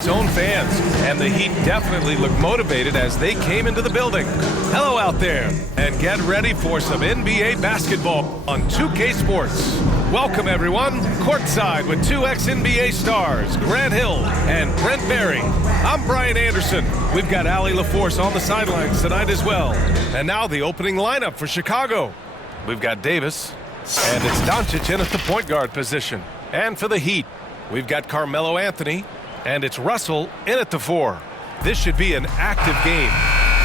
His own fans, and the Heat definitely look motivated as they came into the building. Hello out there, and get ready for some NBA basketball on 2K Sports. Welcome everyone, courtside with two ex-NBA stars, Grant Hill and Brent Barry. I'm Brian Anderson. We've got Allie LaForce on the sidelines tonight as well. And now the opening lineup for Chicago. We've got Davis, and it's Doncic in at the point guard position. And for the Heat, we've got Carmelo Anthony, and it's Russell in at the 4. This should be an active game.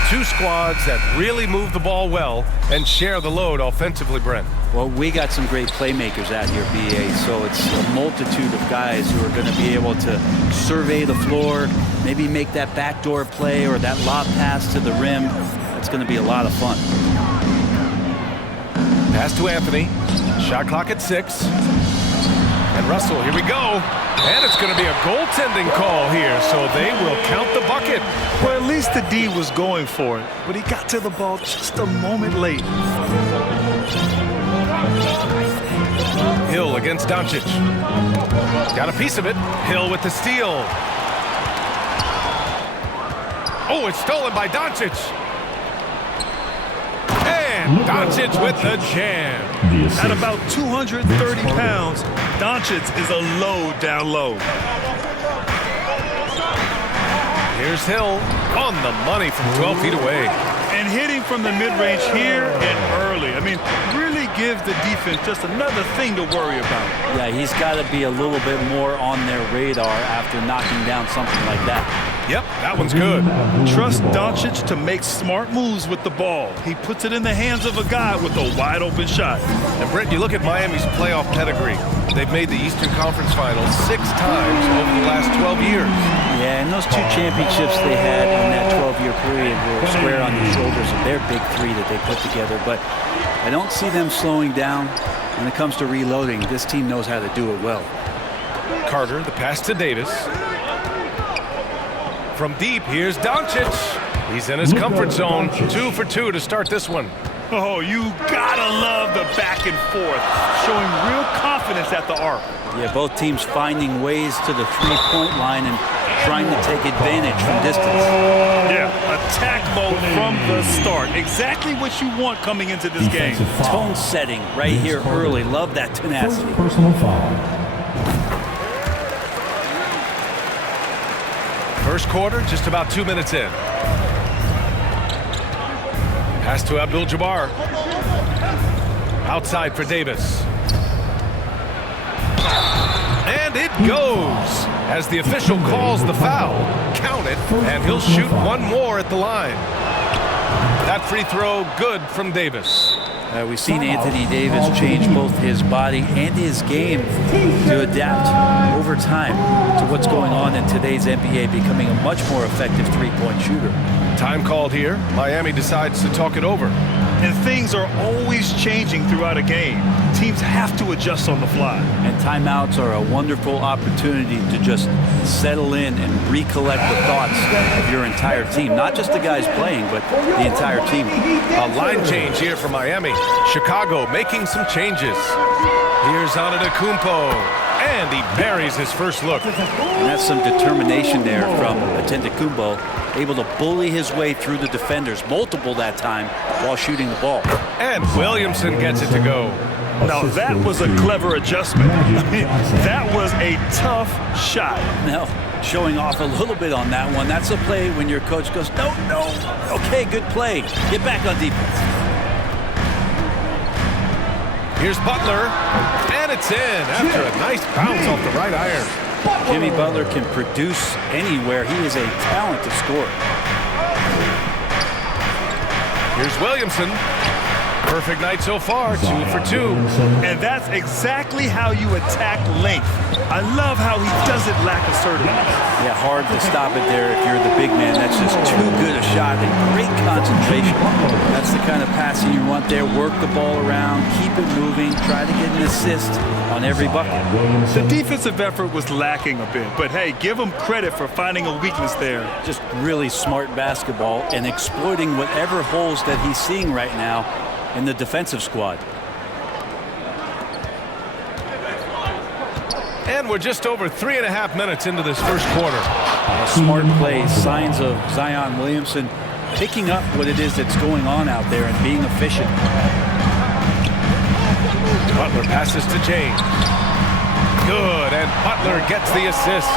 Two squads that really move the ball well and share the load offensively, Brent. Well, we got some great playmakers out here, BA, so it's a multitude of guys who are going to be able to survey the floor, maybe make that backdoor play or that lob pass to the rim. It's going to be a lot of fun. Pass to Anthony. Shot clock at 6. And Russell, here we go. And it's going to be a goaltending call here, so they will count the bucket. Well, at least the D was going for it, but he got to the ball just a moment late. Hill against Doncic. Got a piece of it. Hill with the steal. Oh, it's stolen by Doncic. And Doncic with the jam. At about 230 pounds, Doncic is a load down low. Here's Hill on the money from 12 feet away. And hitting from the mid-range here and early. I mean, really gives the defense just another thing to worry about. Yeah, he's got to be a little bit more on their radar after knocking down something like that. Yep, that one's good. Trust Doncic to make smart moves with the ball. He puts it in the hands of a guy with a wide-open shot. And Brent, you look at Miami's playoff pedigree. They've made the Eastern Conference Finals 6 times over the last 12 years. Yeah, and those 2 championships they had in that 12-year period were square on the shoulders of their big 3 that they put together. But I don't see them slowing down when it comes to reloading. This team knows how to do it well. Carter, the pass to Davis. From deep, here's Doncic. He's in his comfort zone. 2 for 2 to start this one. Oh, you gotta love the back and forth, showing real confidence at the arc. Yeah, both teams finding ways to the three-point line and trying to take advantage from distance. Yeah, attack mode from the start. Exactly what you want coming into this game. Tone setting right here early. Love that tenacity. Personal foul. First quarter, just about 2 minutes in. Pass to Abdul-Jabbar. Outside for Davis. And it goes as the official calls the foul. Count it, and he'll shoot one more at the line. That free throw good from Davis. We've seen Anthony Davis change both his body and his game to adapt over time to what's going on in today's NBA, becoming a much more effective three-point shooter. Time called here. Miami decides to talk it over. And things are always changing throughout a game. Teams have to adjust on the fly. And timeouts are a wonderful opportunity to just settle in and recollect the thoughts of your entire team. Not just the guys playing, but the entire team. A line change here for Miami. Chicago making some changes. Here's Antetokounmpo. And he buries his first look. And that's some determination there from Antetokounmpo, able to bully his way through the defenders, multiple that time, while shooting the ball. And Williamson gets it to go. Now that was a clever adjustment. I mean, that was a tough shot. Now, showing off a little bit on that one. That's a play when your coach goes, no. Okay, good play. Get back on defense. Here's Butler, and it's in after a nice bounce off the right iron. Jimmy Butler can produce anywhere. He is a talent to score. Here's Williamson. Perfect night so far, 2 for 2. And that's exactly how you attack length. I love how he doesn't lack assertiveness. Yeah, hard to stop it there if you're the big man. That's just too good a shot and great concentration. That's the kind of passing you want there. Work the ball around, keep it moving, try to get an assist on every bucket. The defensive effort was lacking a bit, but hey, give him credit for finding a weakness there. Just really smart basketball and exploiting whatever holes that he's seeing right now in the defensive squad. And we're just over 3.5 minutes into this first quarter. Smart plays, signs of Zion Williamson picking up what it is that's going on out there and being efficient. Butler passes to James. Good, and Butler gets the assist.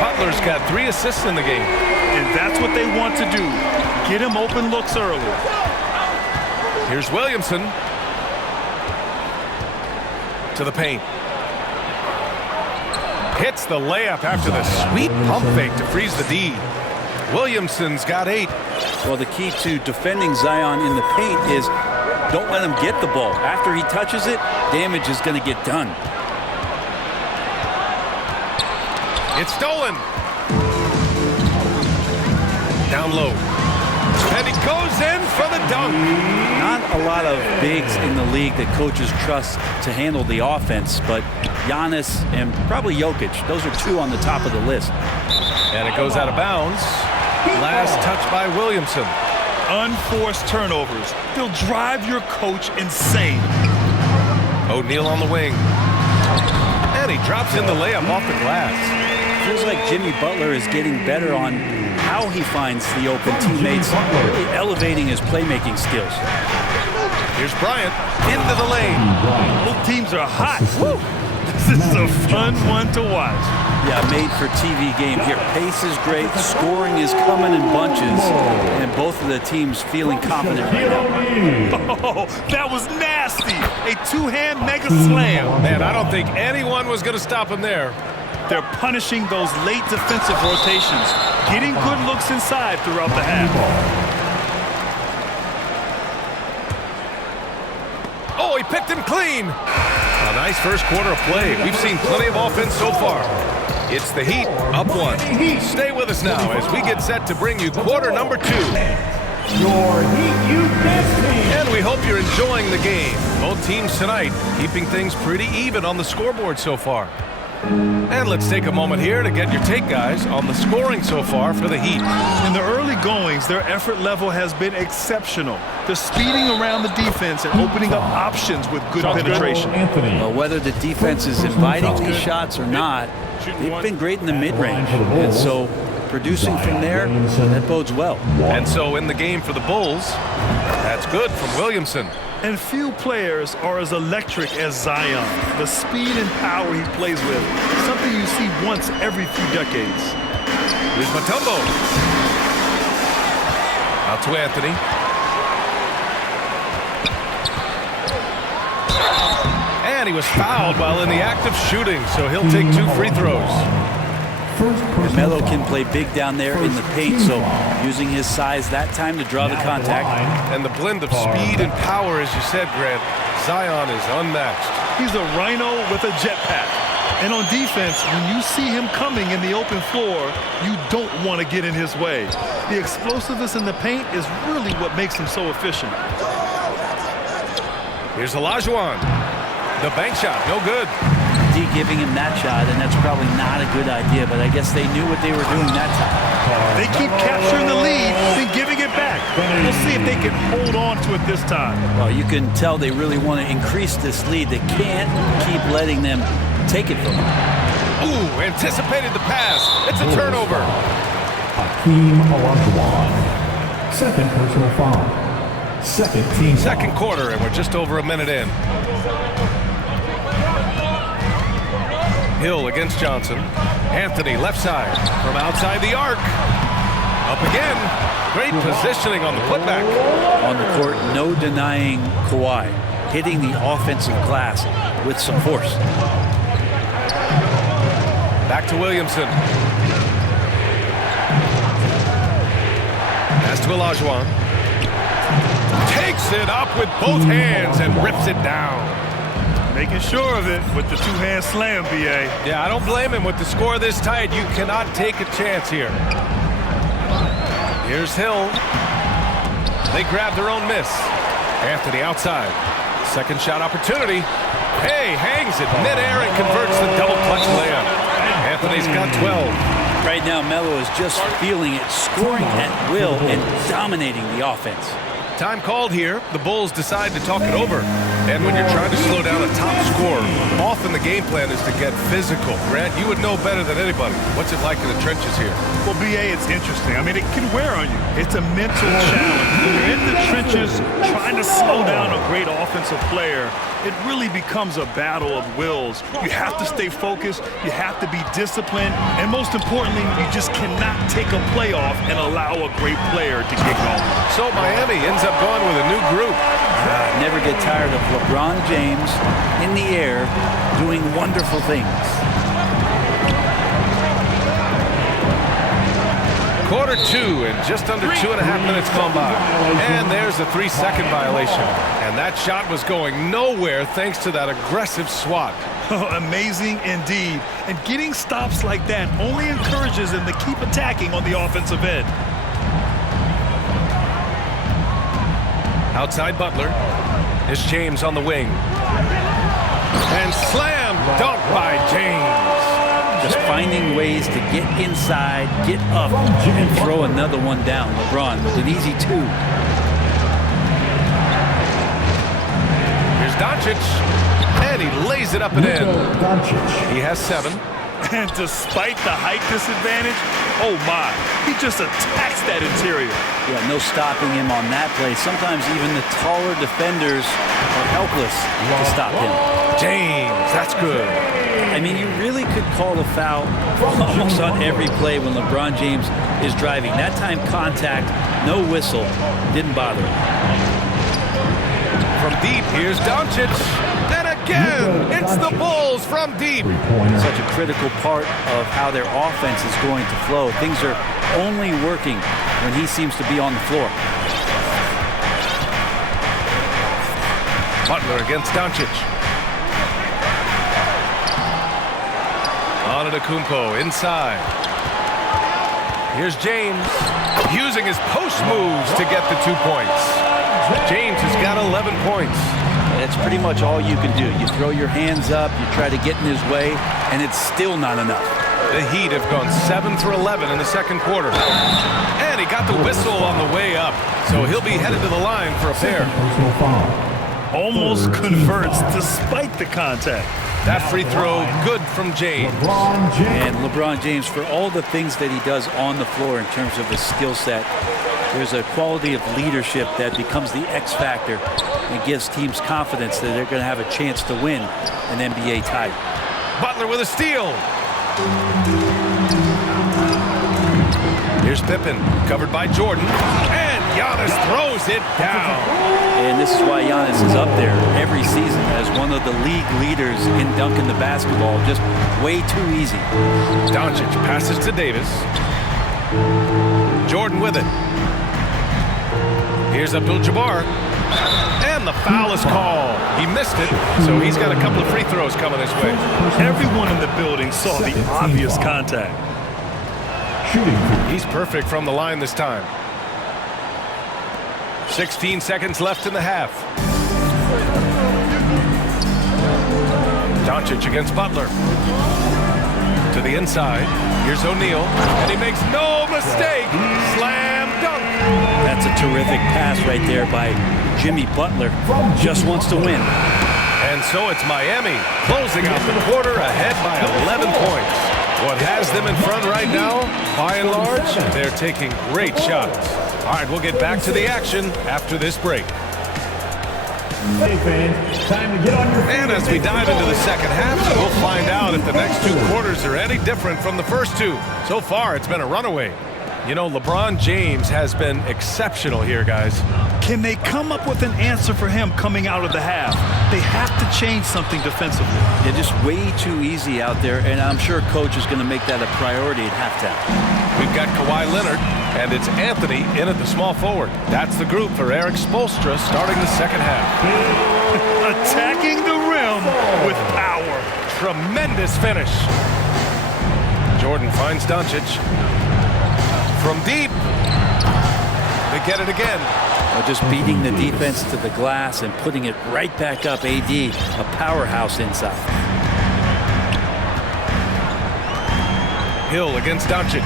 Butler's got 3 assists in the game. And that's what they want to do. Get him open looks early. Here's Williamson. To the paint. Hits the layup after the sweet pump fake to freeze the D. Williamson's got 8. Well, the key to defending Zion in the paint is don't let him get the ball. After he touches it, damage is going to get done. It's stolen. Down low. And he goes in for the dunk. Not a lot of bigs in the league that coaches trust to handle the offense, but Giannis and probably Jokic, those are 2 on the top of the list. And it goes out of bounds. Last touch by Williamson. Unforced turnovers. They'll drive your coach insane. O'Neal on the wing. And he drops in the layup off the glass. Feels like Jimmy Butler is getting better on how he finds the open teammates, really elevating his playmaking skills. Here's Bryant into the lane. Both teams are hot. Woo! This is a fun one to watch. Yeah, made for TV game here. Pace is great, scoring is coming in bunches, and both of the teams feeling confident right now. Oh, that was nasty. A 2-hand mega slam. Man, I don't think anyone was going to stop him there. They're punishing those late defensive rotations, getting good looks inside throughout the half. Oh, he picked him clean. A nice first quarter of play. We've seen plenty of offense so far. It's the Heat up 1. Stay with us now as we get set to bring you quarter number 2. Your Heat U-Dance team. And we hope you're enjoying the game. Both teams tonight keeping things pretty even on the scoreboard so far. And let's take a moment here to get your take, guys, on the scoring so far for the Heat. In the early goings, their effort level has been exceptional. They're speeding around the defense and opening up options with good penetration. Well, whether the defense is inviting these shots or not, they've been great in the mid-range. And so producing from there, that bodes well. And so in the game for the Bulls, that's good from Williamson. And few players are as electric as Zion. The speed and power he plays with, something you see once every few decades. Here's Mutombo. Out to Anthony. And he was fouled while in the act of shooting, so he'll take 2 free throws. Melo can play big down there in the paint, so using his size that time to draw the contact. And the blend of speed and power, as you said, Grant, Zion is unmatched. He's a rhino with a jetpack. And on defense, when you see him coming in the open floor, you don't want to get in his way. The explosiveness in the paint is really what makes him so efficient. Here's Olajuwon. The bank shot, no good. D giving him that shot, and that's probably not a good idea, but I guess they knew what they were doing that time. They keep capturing the lead and giving it back. We'll see if they can hold on to it this time. Well, you can tell they really want to increase this lead. They can't keep letting them take it from them. Ooh, anticipated the pass. It's a turnover. Hakeem Olajuwon. Second personal foul. Second team foul. Second quarter, and we're just over a minute in. Hill against Johnson. Anthony left side from outside the arc. Up again. Great positioning on the putback. On the court, no denying Kawhi. Hitting the offensive glass with some force. Back to Williamson. Pass to Olajuwon. Takes it up with both hands and rips it down. Making sure of it with the 2-hand slam, B.A. Yeah, I don't blame him. With the score this tight, you cannot take a chance here. Here's Hill. They grab their own miss. Anthony outside. Second shot opportunity. Hey, hangs it midair and converts the double clutch layup. Anthony's got 12. Right now, Melo is just feeling it, scoring at will and dominating the offense. Time called here. The Bulls decide to talk it over. And when you're trying to slow down a top scorer, often the game plan is to get physical. Grant, you would know better than anybody. What's it like in the trenches here? Well, BA, it's interesting. I mean, it can wear on you. It's a mental challenge. When you're in the trenches trying to slow down a great offensive player, it really becomes a battle of wills. You have to stay focused. You have to be disciplined. And most importantly, you just cannot take a play off and allow a great player to get going. So Miami ends up going with a new group. Never get tired of LeBron James in the air doing wonderful things. Quarter 2 and just under 2.5 minutes gone by. And there's a 3-second violation. And that shot was going nowhere thanks to that aggressive swat. Amazing indeed. And getting stops like that only encourages them to keep attacking on the offensive end. Outside Butler. It's James on the wing. And slam dunk by James. Just finding ways to get inside, get up, and throw another one down. LeBron with an easy 2. Here's Doncic. And he lays it up and in. He has 7. And despite the height disadvantage, oh my, he just attacks that interior. Yeah, no stopping him on that play. Sometimes even the taller defenders are helpless to stop him. James, that's good. I mean, you really could call a foul almost on every play when LeBron James is driving. That time contact, no whistle, didn't bother him. From deep, here's Doncic. And again, it's the Bulls from deep. Such a critical part of how their offense is going to flow. Things are only working when he seems to be on the floor. Butler against Doncic. Antetokounmpo inside. Here's James using his post moves to get the 2 points. James has got 11 points. That's pretty much all you can do. You throw your hands up, you try to get in his way, and it's still not enough. The Heat have gone 7 for 11 in the second quarter. And he got the whistle on the way up, so he'll be headed to the line for a pair. Almost converts despite the contact. That free throw, good from James. And LeBron James, for all the things that he does on the floor in terms of his skill set, there's a quality of leadership that becomes the X factor and gives teams confidence that they're going to have a chance to win an NBA title. Butler with a steal. Here's Pippen, covered by Jordan. And Giannis throws it down. And this is why Giannis is up there every season as one of the league leaders in dunking the basketball. Just way too easy. Doncic passes to Davis. Jordan with it. Here's Abdul-Jabbar. And the foul is called. He missed it, so he's got a couple of free throws coming his way. Everyone in the building saw the obvious contact. He's perfect from the line this time. 16 seconds left in the half. Doncic against Butler. To the inside. Here's O'Neal. And he makes no mistake. Slam dunk. That's a terrific pass right there by Jimmy Butler. Just wants to win. And so it's Miami closing out the quarter ahead by 11 points. What has them in front right now, by and large, they're taking great shots. All right, we'll get back to the action after this break. Hey fans, time to get on your feet. And as we dive into the second half, we'll find out if the next 2 quarters are any different from the first 2. So far, it's been a runaway. You know, LeBron James has been exceptional here, guys. Can they come up with an answer for him coming out of the half? They have to change something defensively. They're just way too easy out there, and I'm sure coach is going to make that a priority at halftime. We've got Kawhi Leonard, and it's Anthony in at the small forward. That's the group for Eric Spoelstra starting the second half. Attacking the rim with power. Tremendous finish. Jordan finds Doncic. From deep. They get it again. Just beating the defense to the glass and putting it right back up. AD, a powerhouse inside. Hill against Doncic.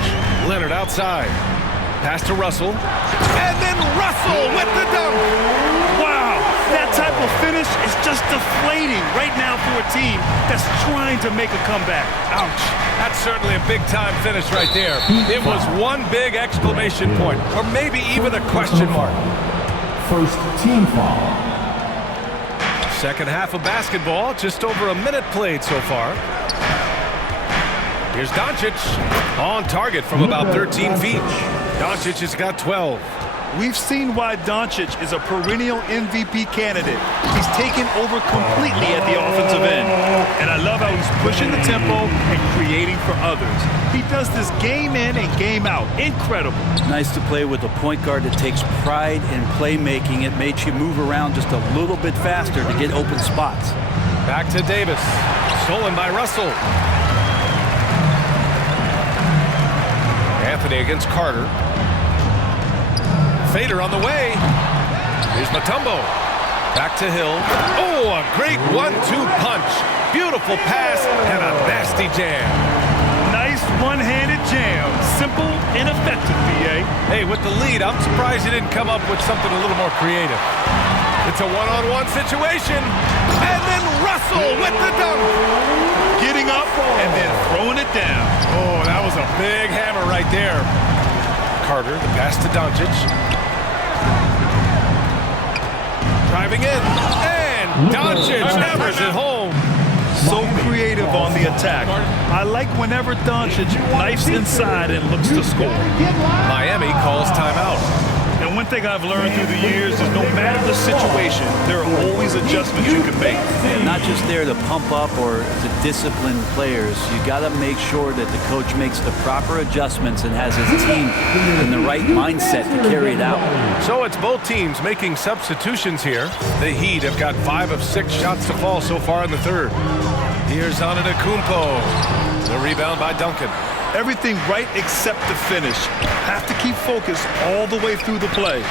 Leonard outside. Pass to Russell. And then Russell with the dunk. Wow, That type of finish is just deflating right now for a team that's trying to make a comeback. Ouch. That's certainly a big-time finish right there. It was one big exclamation point, or maybe even a question mark. First team foul. Second half of basketball, just over a minute played so far. Here's Doncic on target from about 13 feet. Doncic has got 12. We've seen why Doncic is a perennial MVP candidate. He's taken over completely at the offensive end. And I love how he's pushing the tempo and creating for others. He does this game in and game out. Incredible. Nice to play with a point guard that takes pride in playmaking. It makes you move around just a little bit faster to get open spots. Back to Davis. Stolen by Russell. Anthony against Carter. Fader on the way. Here's Mutombo. Back to Hill. Oh, a great 1-2 punch. Beautiful pass and a nasty jam. Nice one-handed jam. Simple and effective, B.A. Hey, with the lead, I'm surprised he didn't come up with something a little more creative. It's a one-on-one situation. And then Russell with the dunk. Getting up and then throwing it down. Oh, that was a big hammer right there. Carter, the pass to Doncic. Driving in, and Doncic hammers it home. So creative on the attack. I like whenever Doncic knifes inside and looks to score. Miami calls timeout. And one thing I've learned through the years is no matter the situation, there are always adjustments you can make. Not just there to pump up or to discipline players. You got to make sure that the coach makes the proper adjustments and has his team in the right mindset to carry it out. So it's both teams making substitutions here. The Heat have got 5 of 6 shots to fall so far in the third. Here's Antetokounmpo. The rebound by Duncan. Everything right except the finish. Have to keep focused all the way through the play.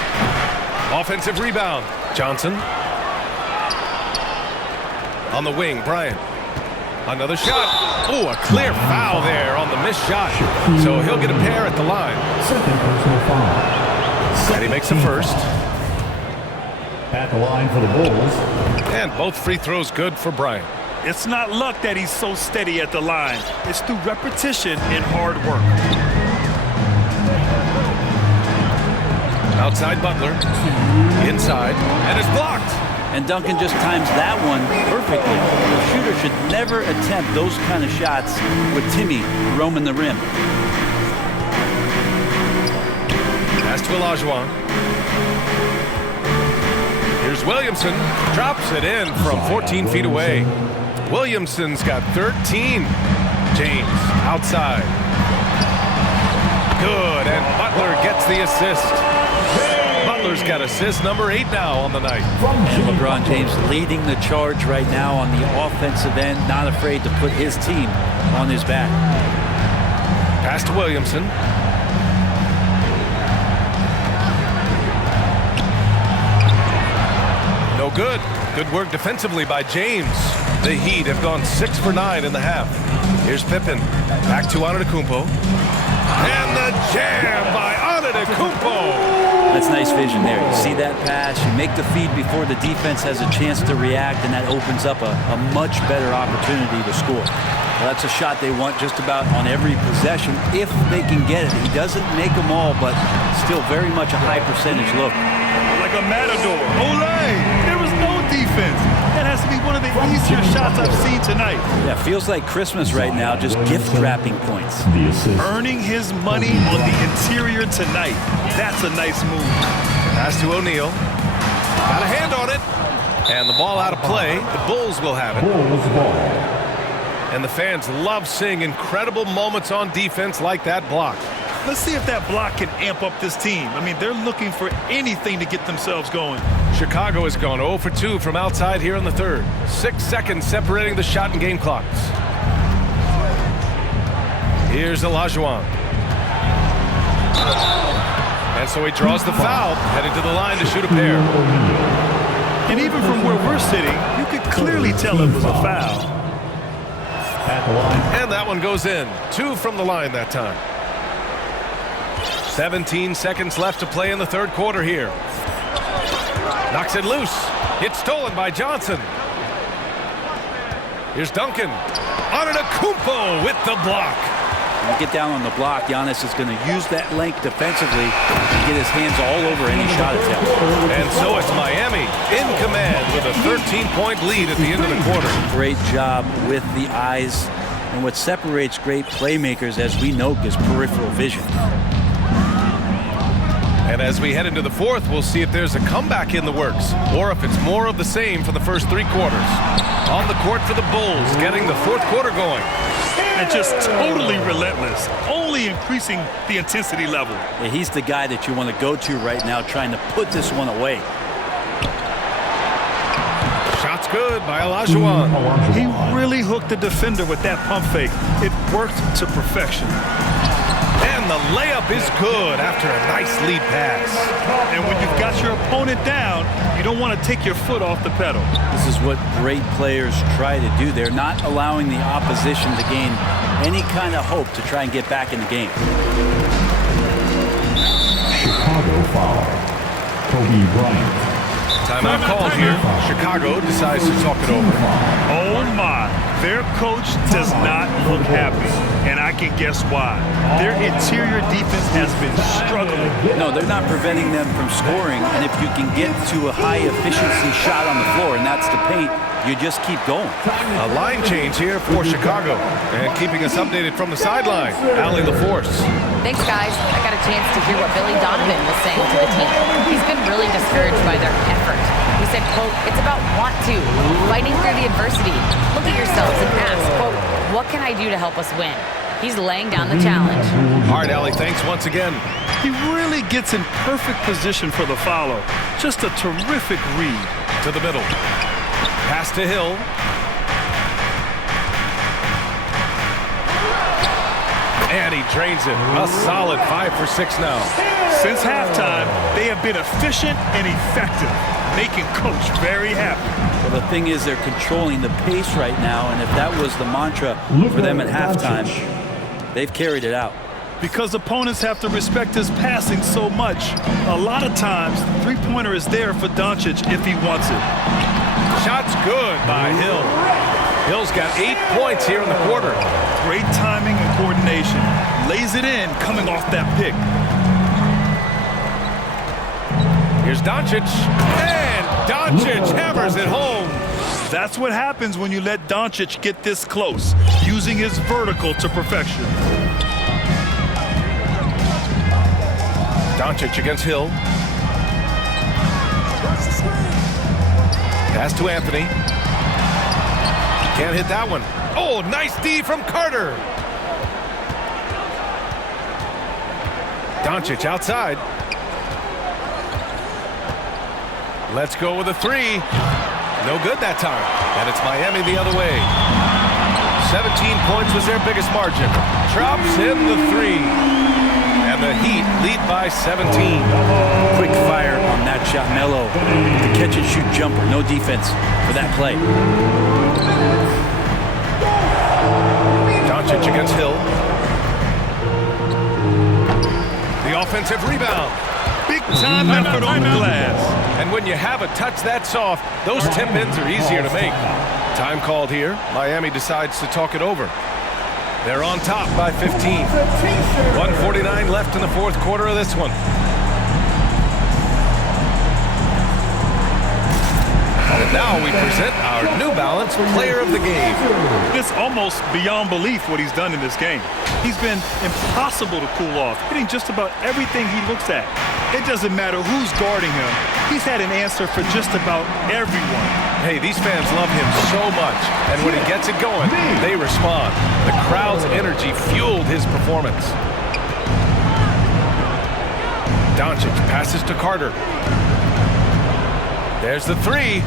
Offensive rebound. Johnson. On the wing, Bryant. Another shot. Oh, a clear foul there on the missed shot. So he'll get a pair at the line. Second personal foul. And he makes the first. At the line for the Bulls. And both free throws good for Bryant. It's not luck that he's so steady at the line. It's through repetition and hard work. Outside Butler. Inside. And it's blocked. And Duncan just times that one perfectly. The shooter should never attempt those kind of shots with Timmy roaming the rim. Pass to Olajuwon. Here's Williamson. Drops it in from 14 feet away. Williamson's got 13. James outside. Good, and Butler gets the assist. Butler's got assist number 8 now on the night. And LeBron James leading the charge right now on the offensive end, not afraid to put his team on his back. Pass to Williamson. No good. Good work defensively by James. The Heat have gone 6 for 9 in the half. Here's Pippen. Back to Antetokounmpo. And the jam by Antetokounmpo. That's nice vision there. You see that pass, you make the feed before the defense has a chance to react, and that opens up a much better opportunity to score. Well, that's a shot they want just about on every possession if they can get it. He doesn't make them all, but still very much a high percentage look. Like a matador. Olay! There was no defense. That has to be one of the easier shots I've seen tonight. Yeah, feels like Christmas right now, just gift wrapping points. The assist. Earning his money on the interior tonight. That's a nice move. Pass to O'Neal. Got a hand on it. And the ball out of play. The Bulls will have it. Bulls ball. And the fans love seeing incredible moments on defense like that block. Let's see if that block can amp up this team. I mean, they're looking for anything to get themselves going. Chicago has gone 0 for 2 from outside here in the third. 6 seconds separating the shot and game clocks. Here's Olajuwon. And so he draws the foul, heading to the line to shoot a pair. And even from where we're sitting, you could clearly tell it was a foul. At the line. And that one goes in. 2 from the line that time. 17 seconds left to play in the third quarter here. Knocks it loose. It's stolen by Johnson. Here's Duncan. Antetokounmpo with the block. When you get down on the block, Giannis is going to use that length defensively and get his hands all over any shot attempt. And so it's Miami in command with a 13-point lead at the end of the quarter. Great job with the eyes. And what separates great playmakers, as we know, is peripheral vision. And as we head into the fourth, we'll see if there's a comeback in the works or if it's more of the same for the first three quarters. On the court for the Bulls, getting the fourth quarter going. And just totally relentless, only increasing the intensity level. Yeah, he's the guy that you want to go to right now, trying to put this one away. Shot's good by Olajuwon. He really hooked the defender with that pump fake. It worked to perfection. And the layup is good after a nice lead pass. And when you've got your opponent down, you don't want to take your foot off the pedal. This is what great players try to do. They're not allowing the opposition to gain any kind of hope to try and get back in the game. Chicago foul. Kobe Bryant. Timeout called here. Chicago decides to talk it over. Oh my, their coach does not look happy, and I can guess why. Their interior defense has been struggling. No, they're not preventing them from scoring, and if you can get to a high efficiency shot on the floor, and that's the paint, you just keep going. A line change here for Chicago. And keeping us updated from the sideline, Allie LaForce. Thanks, guys. I got a chance to hear what Billy Donovan was saying to the team. He's been really discouraged by their effort. He said, quote, "It's about want to, fighting through the adversity. Look at yourselves and ask, quote, what can I do to help us win?" He's laying down the challenge. All right, Allie, thanks once again. He really gets in perfect position for the follow. Just a terrific read. To the middle. Pass to Hill. And he drains it. A solid 5 for 6 now. Since halftime, they have been efficient and effective, making Coach very happy. Well, the thing is, they're controlling the pace right now, and if that was the mantra for them at halftime, they've carried it out. Because opponents have to respect his passing so much, a lot of times, the three-pointer is there for Doncic if he wants it. Shot's good by Hill. Hill's got 8 points here in the quarter. Great timing and coordination. Lays it in coming off that pick. Here's Doncic. And Doncic hammers it home. That's what happens when you let Doncic get this close, using his vertical to perfection. Doncic against Hill. Pass to Anthony. Can't hit that one. Oh, nice D from Carter. Doncic outside. Let's go with a three. No good that time. And it's Miami the other way. 17 points was their biggest margin. Drops in the three. And the Heat lead by 17. Quick fire on that shot. Melo, the catch-and-shoot jumper. No defense for that play. Doncic against Hill. The offensive rebound. Big-time effort on the glass. And when you have a touch that soft, those tip-ins are easier to make. Time called here. Miami decides to talk it over. They're on top by 15. 1:49 left in the fourth quarter of this one. And now we present our New Balance Player of the Game. It's almost beyond belief what he's done in this game. He's been impossible to cool off, hitting just about everything he looks at. It doesn't matter who's guarding him. He's had an answer for just about everyone. Hey, these fans love him so much, and when he gets it going, they respond. The crowd's energy fueled his performance. Doncic passes to Carter. There's the three.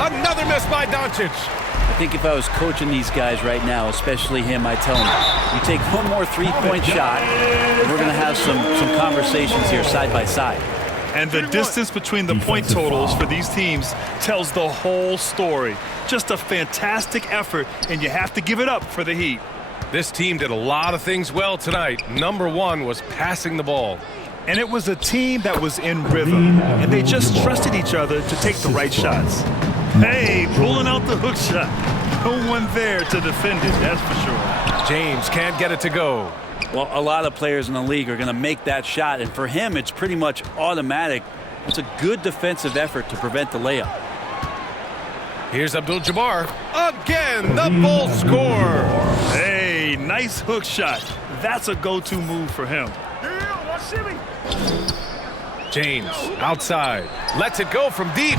Another miss by Doncic. I think if I was coaching these guys right now, especially him, I'd tell him, you take one more three-point shot, and we're going to have some conversations here side by side. And the distance between the point totals for these teams tells the whole story. Just a fantastic effort, and you have to give it up for the Heat. This team did a lot of things well tonight. Number one was passing the ball. And it was a team that was in rhythm, and they just trusted each other to take the right shots. Hey, pulling out the hook shot. No one there to defend it, that's for sure. James can't get it to go. Well, a lot of players in the league are going to make that shot, and for him, it's pretty much automatic. It's a good defensive effort to prevent the layup. Here's Abdul-Jabbar. Again, the Bulls score. Hey, nice hook shot. That's a go-to move for him. James outside. Lets it go from deep.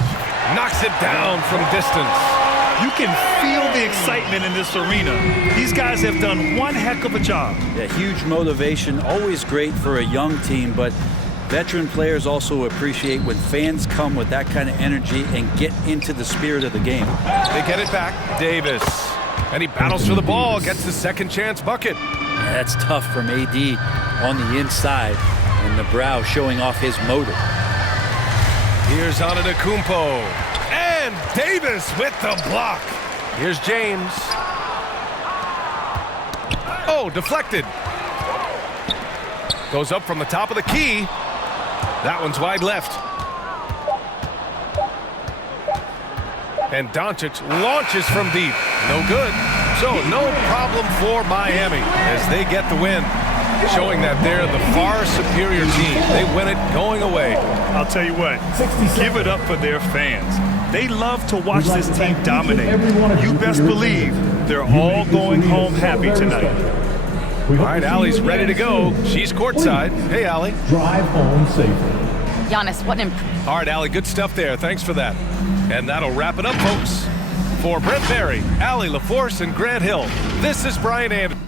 Knocks it down from distance. You can feel the excitement in this arena. These guys have done one heck of a job. Yeah, huge motivation, always great for a young team, but veteran players also appreciate when fans come with that kind of energy and get into the spirit of the game. They get it back. Davis. And he battles for the ball, gets the second chance bucket. Yeah, that's tough from AD on the inside, and the brow showing off his motor. Here's Antetokounmpo. And Davis with the block. Here's James. Oh, deflected. Goes up from the top of the key. That one's wide left. And Doncic launches from deep. No good. So no problem for Miami as they get the win, showing that they're the far superior team. They win it going away. I'll tell you what, give it up for their fans. They love to watch this team dominate. You best believe they're all going home happy tonight. All right, Allie's ready to go. She's courtside. Hey, Allie. Drive home safely. Giannis, what an All right, Allie, good stuff there. Thanks for that. And that'll wrap it up, folks. For Brent Barry, Allie LaForce, and Grant Hill, this is Brian Anderson.